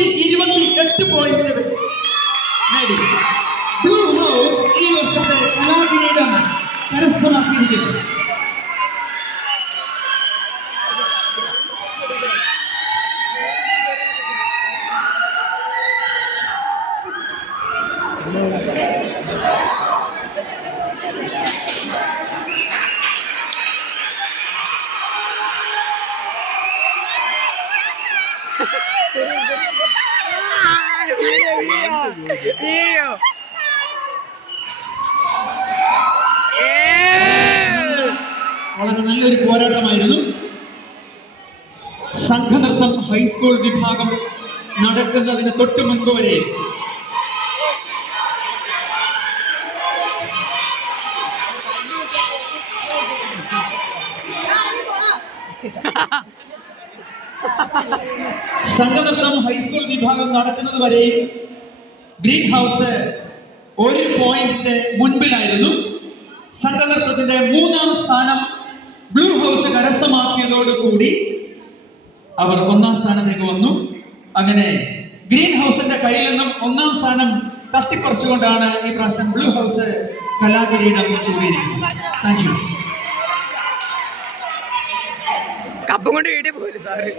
228 point നേടി. Blue house ഈ വർഷത്തെ കലാകിരീടം കരസ്ഥമാക്കിയിരിക്കുന്നു. വളരെ നല്ലൊരു പോരാട്ടമായിരുന്നു. സംഘനൃത്തം ഹൈസ്കൂൾ വിഭാഗം നടക്കുന്നതിന് തൊട്ട് മുൻപ് വരെ സംഘനൃത്തം ഹൈസ്കൂൾ വിഭാഗം നടക്കുന്നത് വരെയും ഗ്രീൻ ഹൗസ് 1 പോയിന്റിന്റെ മുൻപിലായിരുന്നു. സംഘനൃത്തത്തിന്റെ 3ാം സ്ഥാനം ബ്ലൂ ഹൗസ് കരസ്ഥമാക്കിയതോടുകൂടി അവർ 1ാം സ്ഥാനത്തേക്ക് വന്നു. അങ്ങനെ ഗ്രീൻ ഹൗസിന്റെ കയ്യിൽ നിന്നും 1ാം സ്ഥാനം തട്ടിപ്പറിച്ചുകൊണ്ടാണ് ഈ പ്രാവശ്യം ബ്ലൂ ഹൗസ് കലാകിരീടം ചൂടിയിരിക്കുന്നത്. Thank you. കപ്പും കൊണ്ട് വീട്ടിൽ പോലും സാറ്.